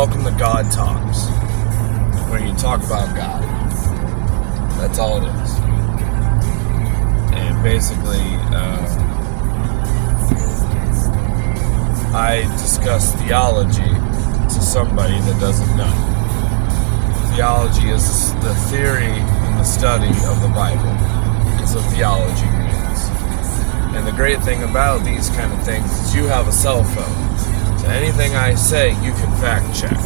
welcome to God Talks, where you talk about God. That's all it is. And basically, I discuss theology to somebody that doesn't know. Theology is the theory and the study of the Bible. That's what theology means. And the great thing about these kind of things is you have a cell phone. So anything I say, you can fact check.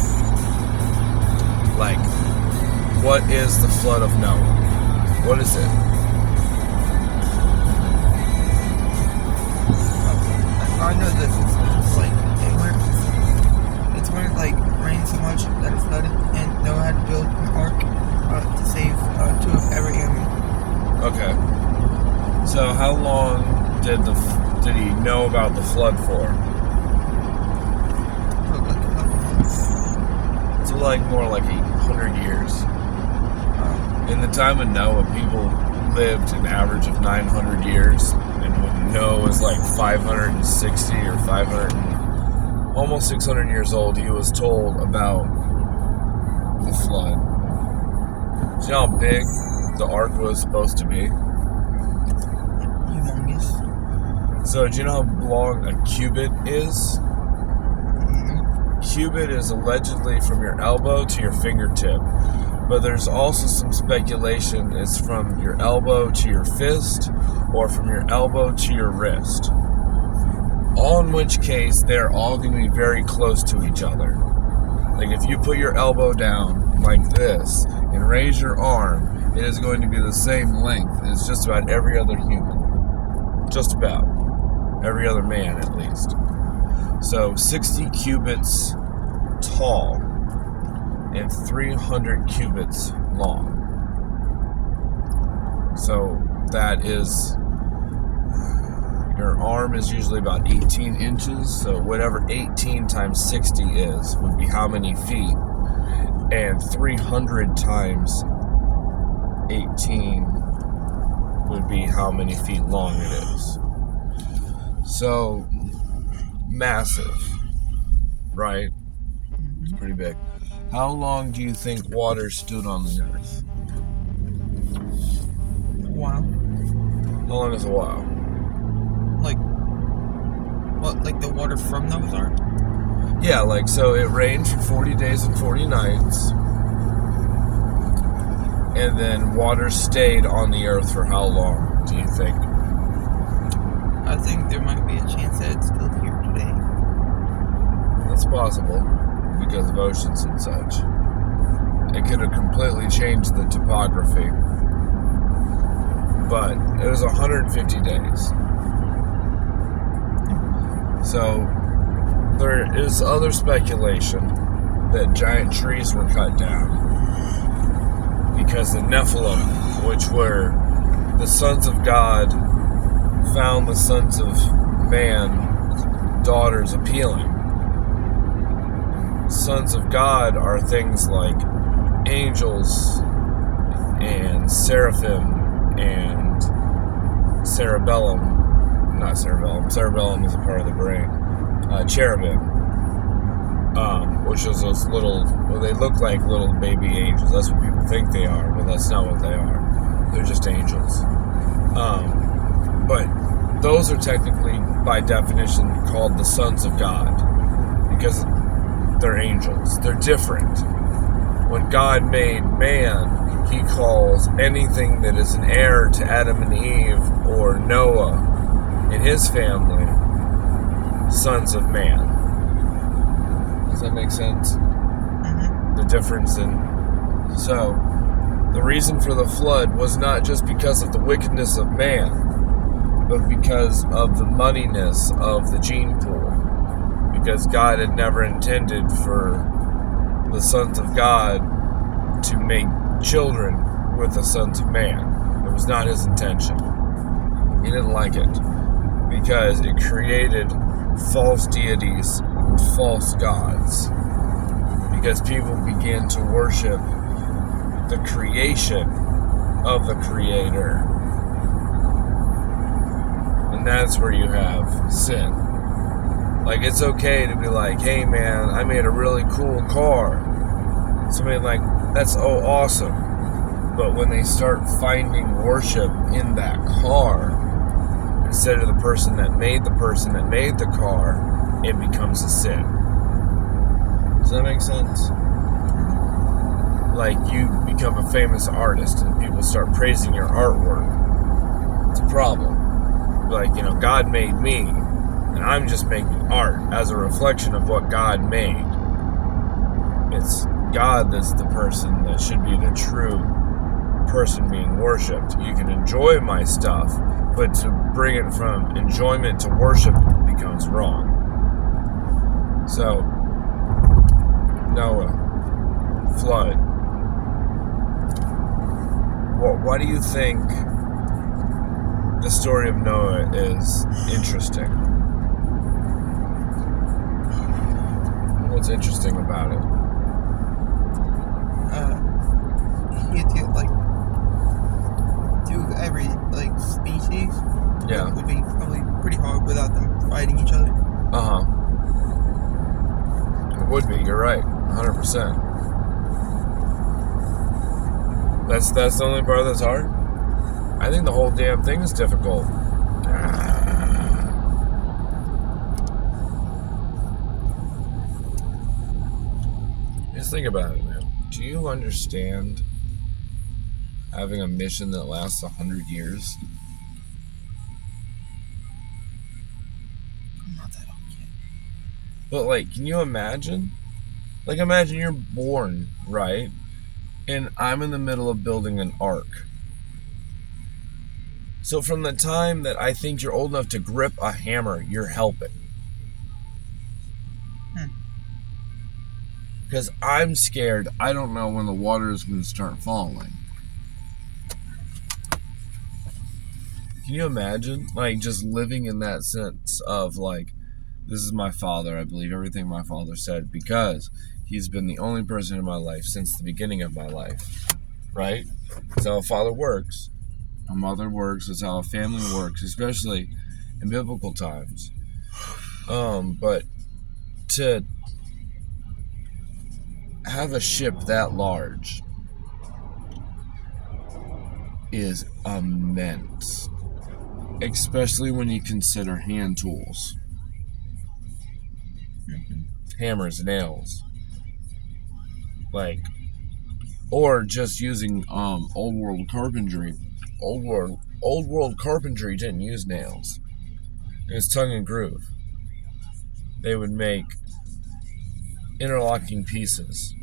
Like, what is the flood of Noah? What is it? I know that it's like it's when it like rained so much that it flooded, and Noah had to build an ark to save two of every animal. Okay. So how long did he know about the flood for? Like a couple months. So like more like 800 years. In the time of Noah, people lived an average of 900 years, and when Noah was like 560 or 500, almost 600 years old, he was told about the flood. Do you know how big the ark was supposed to be? Humongous. So do you know how long a cubit is? Cubit is allegedly from your elbow to your fingertip. But there's also some speculation it's from your elbow to your fist or from your elbow to your wrist. All in which case, they're all going to be very close to each other. Like if you put your elbow down like this and raise your arm, it is going to be the same length as just about every other human. Just about. Every other man, at least. So 60 cubits tall and 300 cubits long. So that is, your arm is usually about 18 inches, so whatever 18 times 60 is would be how many feet, and 300 times 18 would be how many feet long it is. So, massive, right? It's pretty big. How long do you think water stood on the earth? Wow. How long is a while? Like what? Like the water from Noah's Ark? Yeah, like, so it rained for 40 days and 40 nights. And then water stayed on the earth for how long, do you think? I think there might be a chance that it's still here today. That's possible, because of oceans and such. It could have completely changed the topography. But it was 150 days. So there is other speculation that giant trees were cut down because the Nephilim, which were the sons of God, found the sons of man daughters appealing. Sons of God are things like angels and seraphim and cerebellum. Not cerebellum. Cerebellum is a part of the brain. Cherubim, which is those little, well, they look like little baby angels. That's what people think they are, but that's not what they are. They're just angels. But those are technically, by definition, called the sons of God because they're angels. They're different. When God made man, he calls anything that is an heir to Adam and Eve or Noah and his family sons of man. Does that make sense? Mm-hmm. The difference in... So, the reason for the flood was not just because of the wickedness of man, but because of the muddiness of the gene pool. Because God had never intended for the sons of God to make children with the sons of man. It was not his intention. He didn't like it because it created false deities and false gods. Because people began to worship the creation of the Creator. And that's where you have sin. Like, it's okay to be like, hey man, I made a really cool car. Somebody like, that's awesome. But when they start finding worship in that car instead of the person that made the car, it becomes a sin. Does that make sense? Like, you become a famous artist and people start praising your artwork. It's a problem. Like, God made me, and I'm just making art as a reflection of what God made. It's God that's the person that should be the true person being worshipped. You can enjoy my stuff, but to bring it from enjoyment to worship becomes wrong. So, Noah, flood. Why do you think the story of Noah is interesting? What's interesting about it? He had to do every species. Yeah. It would be probably pretty hard without them fighting each other. It would be. You're right. 100%. That's the only part that's hard? I think the whole damn thing is difficult. Just think about it, man. Do you understand having a mission that lasts 100 years? I'm not that old yet. But, can you imagine? Imagine you're born, right? And I'm in the middle of building an ark. So from the time that I think you're old enough to grip a hammer, you're helping. Because I'm scared. I don't know when the water is going to start falling. Can you imagine? Just living in that sense of, this is my father. I believe everything my father said because he's been the only person in my life since the beginning of my life. Right? That's how a father works. A mother works. That's how a family works, especially in biblical times. But to have a ship that large is immense, especially when you consider hand tools, hammers, nails, or just using old world carpentry. Old world carpentry didn't use nails. It was tongue and groove. They would make interlocking pieces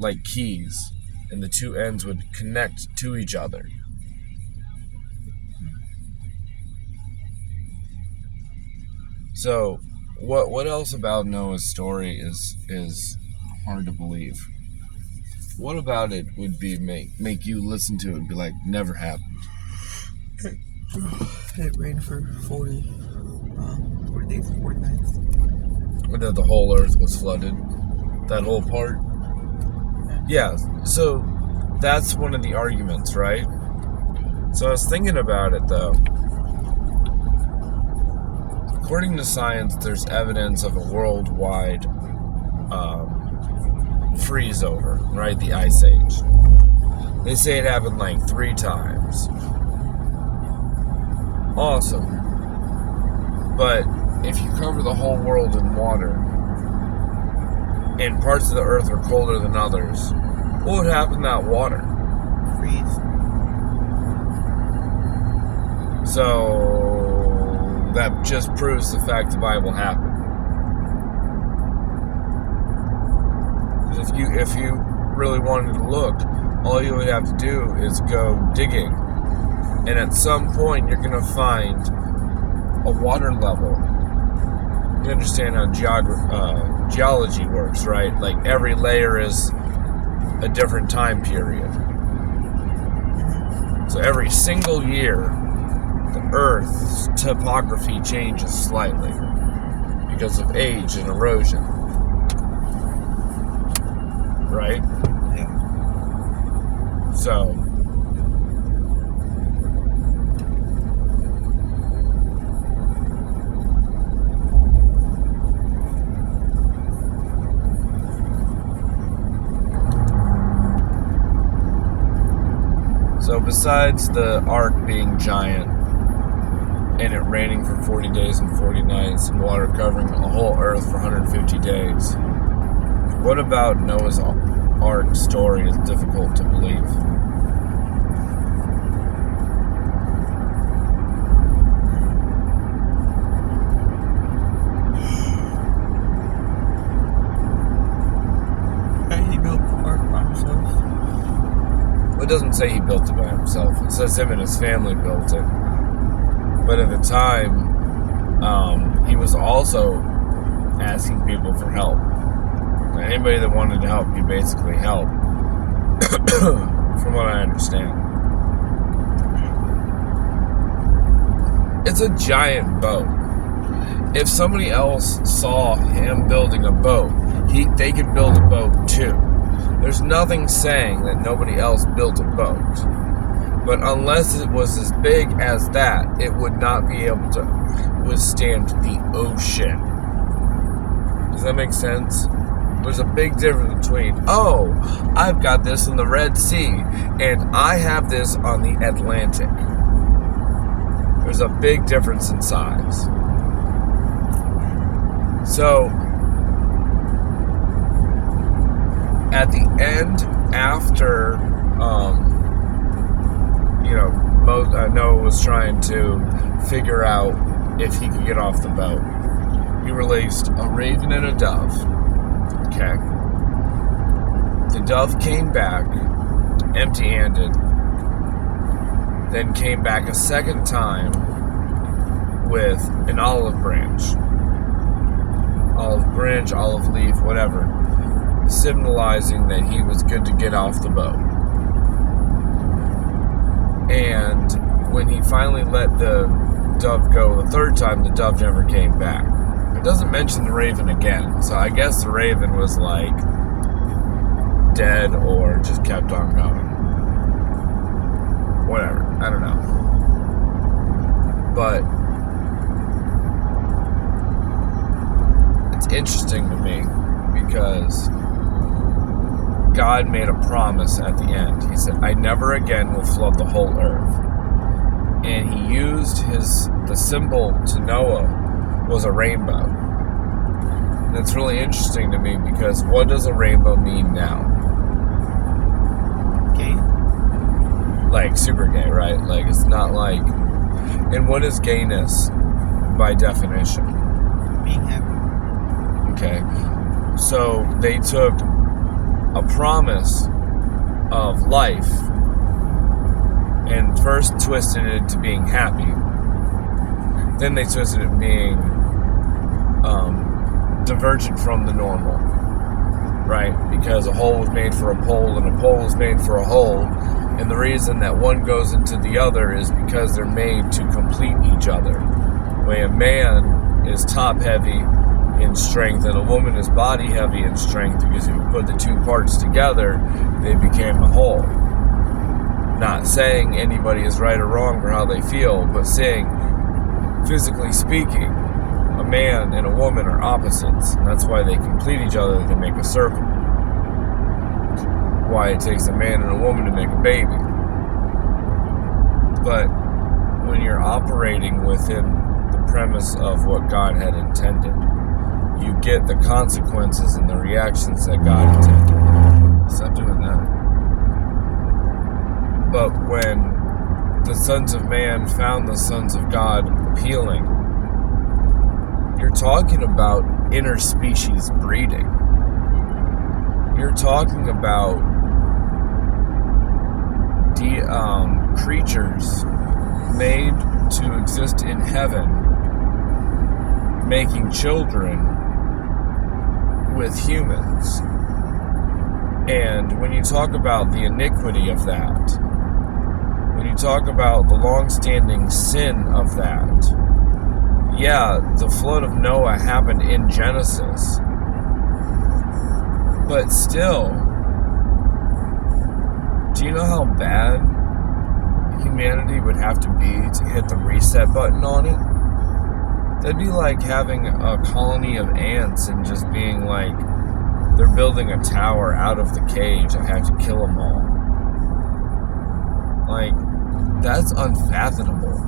like keys, and the two ends would connect to each other. So, what else about Noah's story is hard to believe? What about it would be make you listen to it and be like, never happened? It rained for 40 days and 40 nights. Or that the whole earth was flooded? That whole part? Yeah, so that's one of the arguments, right? So I was thinking about it, though. According to science, there's evidence of a worldwide freeze over, right? The Ice Age. They say it happened 3 times. Awesome. But if you cover the whole world in water, and parts of the earth are colder than others, what would happen to that water? Freeze. So that just proves the fact the Bible happened. If you really wanted to look, all you would have to do is go digging, and at some point you're going to find a water level. You understand how geology works, right? Every layer is a different time period. So every single year, the Earth's topography changes slightly because of age and erosion. Right? Yeah. So, besides the ark being giant and it raining for 40 days and 40 nights and water covering a whole earth for 150 days, what about Noah's Ark story is difficult to believe? He built the ark by himself. Well, it doesn't say he built it by himself. It says him and his family built it. But at the time, he was also asking people for help. Anybody that wanted to help, you basically help, from what I understand. It's a giant boat. If somebody else saw him building a boat, they could build a boat too. There's nothing saying that nobody else built a boat. But unless it was as big as that, it would not be able to withstand the ocean. Does that make sense? There's a big difference between, oh, I've got this in the Red Sea, and I have this on the Atlantic. There's a big difference in size. So, at the end, after, Noah was trying to figure out if he could get off the boat, he released a raven and a dove. Okay. The dove came back empty-handed, then came back a second time with an olive branch, olive leaf, whatever, symbolizing that he was good to get off the boat. And when he finally let the dove go the third time, the dove never came back. It doesn't mention the raven again, so I guess the raven was like dead or just kept on going. Whatever, I don't know. But it's interesting to me because God made a promise at the end. He said, I never again will flood the whole earth. And he used the symbol to Noah was a rainbow. And it's really interesting to me because what does a rainbow mean now? Gay? Like super gay, right? Like it's not like... And what is gayness by definition? Being happy. Okay. So they took a promise of life and first twisted it to being happy. Then they twisted it being divergent from the normal, right? Because a hole was made for a pole and a pole was made for a hole, and the reason that one goes into the other is because they're made to complete each other. Where a man is top heavy in strength and a woman is body heavy in strength, because if you put the two parts together, they became a whole. Not saying anybody is right or wrong for how they feel, but saying, physically speaking, a man and a woman are opposites, and that's why they complete each other to make a circle. Why it takes a man and a woman to make a baby. But when you're operating within the premise of what God had intended, you get the consequences and the reactions that God intended. Stop doing that. But when the sons of man found the sons of God appealing, you're talking about interspecies breeding. You're talking about creatures made to exist in heaven, making children with humans. And when you talk about the iniquity of that, when you talk about the long-standing sin of that, yeah, the flood of Noah happened in Genesis. But still, do you know how bad humanity would have to be to hit the reset button on it? That'd be like having a colony of ants and just being like, they're building a tower out of the cage, I have to kill them all. Like, that's unfathomable.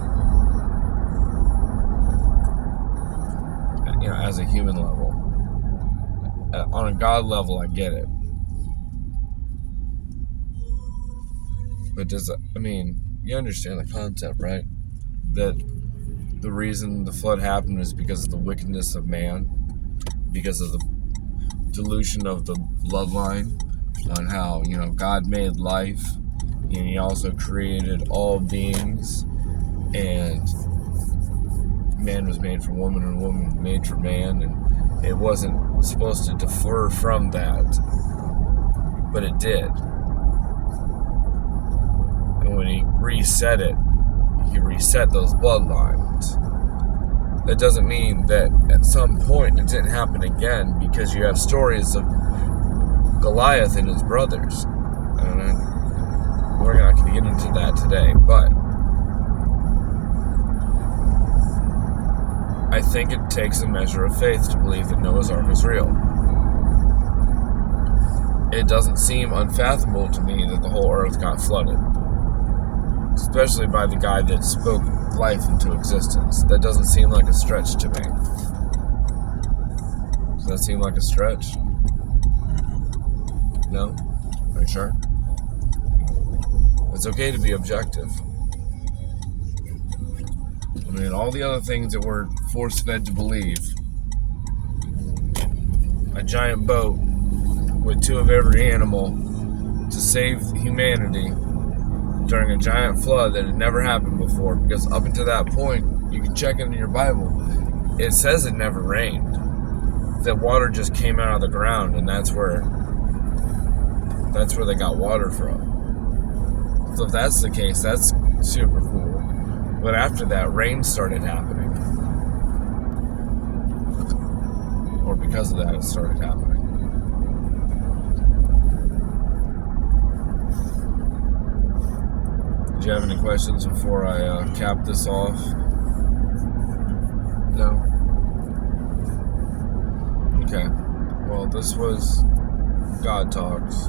You know, as a human level. On a God level, I get it. But you understand the concept, right? That the reason the flood happened is because of the wickedness of man, because of the dilution of the bloodline, on how, God made life, and he also created all beings, and man was made for woman and woman was made for man, and it wasn't supposed to differ from that, but it did. And when he reset it, he reset those bloodlines. That doesn't mean that at some point it didn't happen again, because you have stories of Goliath and his brothers. We're not going to get into that today, but I think it takes a measure of faith to believe that Noah's Ark is real. It doesn't seem unfathomable to me that the whole earth got flooded, especially by the guy that spoke life into existence. That doesn't seem like a stretch to me. Does that seem like a stretch? No? Are you sure? It's okay to be objective. All the other things that we're force-fed to believe. A giant boat with 2 of every animal to save humanity during a giant flood that had never happened before, because up until that point, you can check in your Bible, it says it never rained. That water just came out of the ground, and that's where they got water from. So if that's the case, that's super cool. But after that, rain started happening. Or because of that, it started happening. Do you have any questions before I cap this off? No? Okay. Well, this was God Talks.